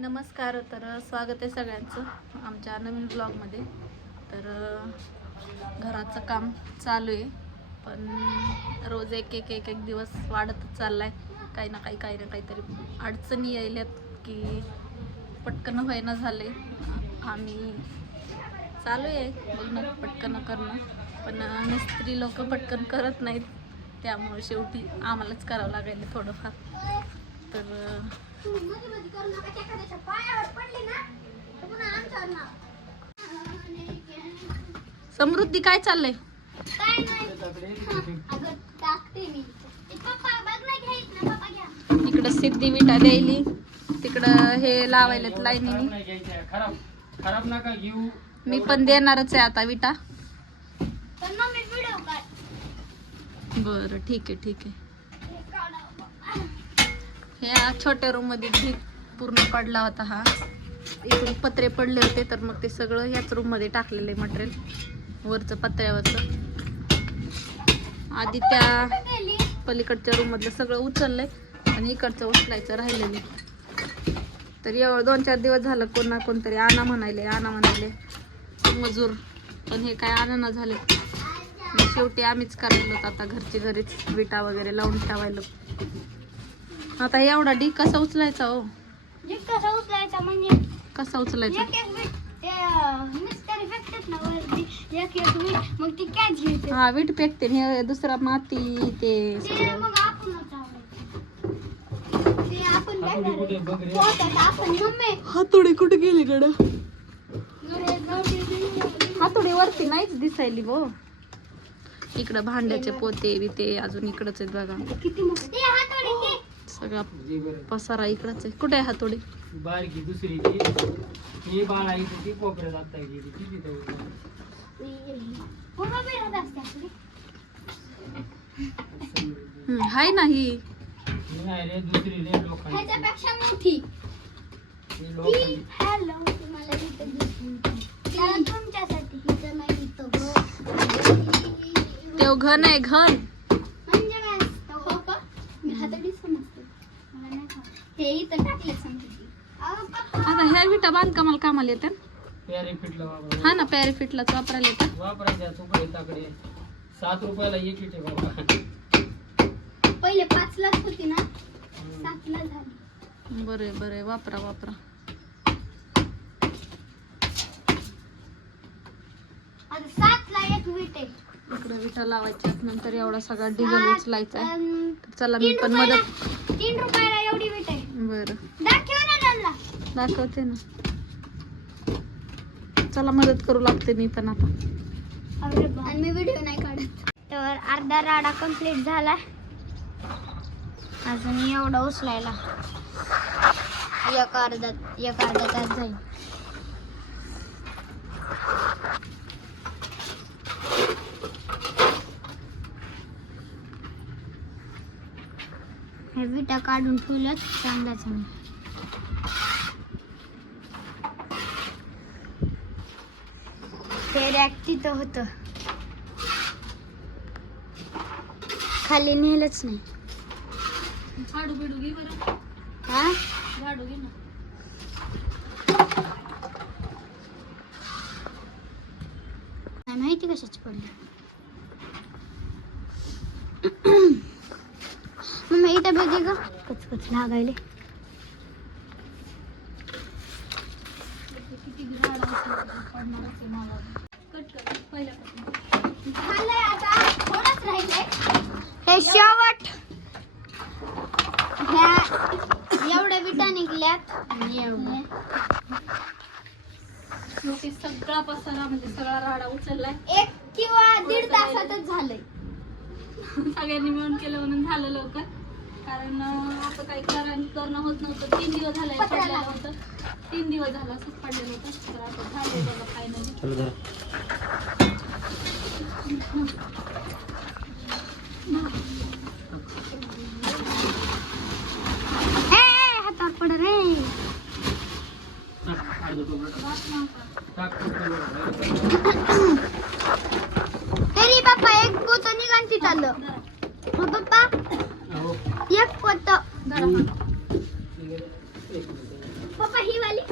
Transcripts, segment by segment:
नमस्कार तर स्वागत आहे सगळ्यांचं आमच्या नवीन ब्लॉगमध्ये. तर घराचं काम चालू आहे पण रोज एक एक एक एक दिवस वाढतच चाललाय. काही ना काही काही ना काहीतरी अडचणी यायल्यात की पटकन व्हायना झाले आम्ही चालू आहे बघणं पटकन करणं पण मिस्त्री लोक पटकन करत नाहीत. त्यामुळे शेवटी आम्हालाच करावं लागेल थोडंफार. तर समृद्धी काय चाललंय? इकडं सिद्धी विटा द्यायली. तिकडं हे लावायला लाईनीनी. घेऊ मी पण देणारच आहे आता विटा. बरं ठीक आहे ठीक आहे. ह्या छोट्या रूममध्ये ढीक पूर्ण पडला होता हा. इथून पत्रे पडले होते तर मग ते सगळं ह्याच रूममध्ये टाकलेलं आहे मटेरियल वरचं पत्र्यावरचं. आधी त्या पलीकडच्या रूम मधलं सगळं उचललंय आणि इकडचं उचलायचं राहिलेलं तर एवढं दोन चार दिवस झालं कोण ना कोणतरी आणा म्हणायले आणा म्हणायले. मजूर पण हे काय आणा झाले. शेवटी आम्हीच करायला आता घरची घरीच विटा वगैरे लावून ठेवायला. आता एवढा डी कसा उचलायचा हो? कसा उचलायचा म्हणजे? कसा उचलायचा? ते ती हा वीट हे दुसरा माती ते ते ते हातोडी कुठे गेली गड. हातोडी वरती नाहीच दिसायली गो इकडं भांड्याचे पोते बिते अजून इकडच आहेत बघा. किती ते ते सगळा. पसारा इकडच आहे. कुठे आहे हातोडी? बारकी दुसरी ती. ही बाळा इथे ती कोपऱ्यात आता गेली. ती तिथे हाय ना ही. ही नाही रे दुसरी रे लोकांची. ह्याच्यापेक्षा मोठी. ही ती लोकांची. हॅलो तुम्हाला इथं दिसली त्याला तुमच्यासाठी इथं नाही इथं बघ. ते घन आहे घन म्हणजे काय असतं हो का मी हाताडी समजते मला नाही खात. हे इथं टाकले समजते अहो, पप्पा. आता ह्या विटा बांधकामाला कामाला येतात. प्यारे फिटला वापरा हा ना पॅरिफिटलाच वापरायला येतात. वापरायच्या तुकडे ताकडे. सात रुपयाला एक इटे बाबा. पहिले पाच लाख होती ना सात ला झाली. बरे बरे वापरा वापरा. आता सात ला एक वीट आहे. इकडे विटा लावायच्या नंतर एवढा सगळा डिझेल उचलायचा आहे. चला मी पण मदत तीन रुपयाला एवढी आहे बरं. दाखवते ना. चला मदत करू लागते मी पण आता. आणि मी व्हिडिओ नाही काढत. तर अर्धा राडा कंप्लीट झाला. अजून एवढा उचलायला. एक अर्धा एक अर्धा तास जाईल. हे विटा काढून ठेवल्यात चांगल्या चांगल्या ते रॅक तिथं होतं. खाली नेलंच नाही. झाडू बिडू घे बरं. हा? झाडू घे ना. माहिती कशाची पडली? मम्मी इथं बघे ग. कच कच लागायले. किती झाड पडणारच आहे मला कट कर पहिल्यापासून झालंय आता थोडंच राहिलंय. हे शेवट. ह्या एवढ्या विटा निघल्यात. आणि एवढ्या सगळा पसारा म्हणजे सगळा राडा उचललाय. एक किंवा दीड तासातच झालंय. सगळ्यांनी मिळून केलं म्हणून झालं लवकर. कारण असं काही करण करणं होत नव्हतं. तीन दिवस झाले. पडलेलं होतं. तीन दिवस झालं असंच पडलेलं होतं. तर आता झाले बघा फायनली चलो जरा. ए हातावर पड रे. टाक, अर्धं टोपलं टाक. टाक, टोपलं. तरी पप्पा एक पोत पप्पा ही वाली.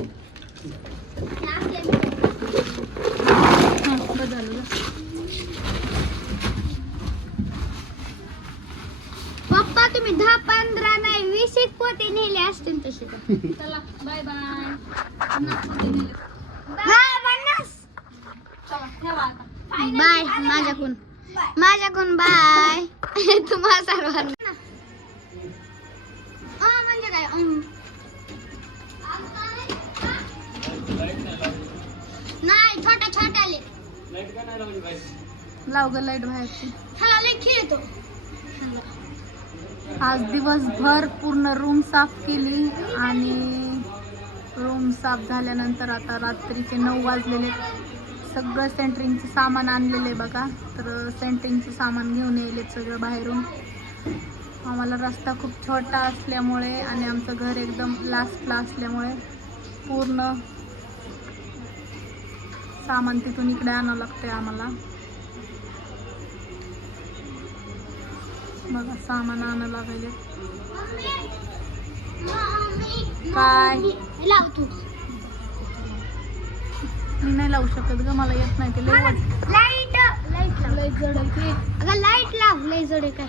पप्पा तुम्ही दहा पंधरा नाही वीस एक पोते नेले असतील तसे चला बाय बाय पन्नास पोते बाय माझ्याकडून. माझ्याकडून बाय सर्वांना. नाही छोट्या छोट्याले. लाइट का नाही लावली बाहेर लाव ग लाइट बाहेरची. ह्याला आज दिवसभर पूर्ण रूम साफ केली आणि रूम साफ झाल्यानंतर आता रात्रीचे नऊ वाजलेले. सगळं सेंटरिंगचं सामान आणलेलं आहे बघा. तर सेंटरिंगचं सामान घेऊन यायले सगळं बाहेरून. आम्हाला रस्ता खूप छोटा असल्यामुळे आणि आमचं घर एकदम लास्टला असल्यामुळे पूर्ण सामान तिथून इकडे आणावं लागतंय आम्हाला. बघा सामान आणावं लागेल काय? मी नाही लावू शकत ग मला येत नाही ते. लाइट लाइट लाव. लय जड आहे ते. अगं लाइट लाव. लय जड आहे काय?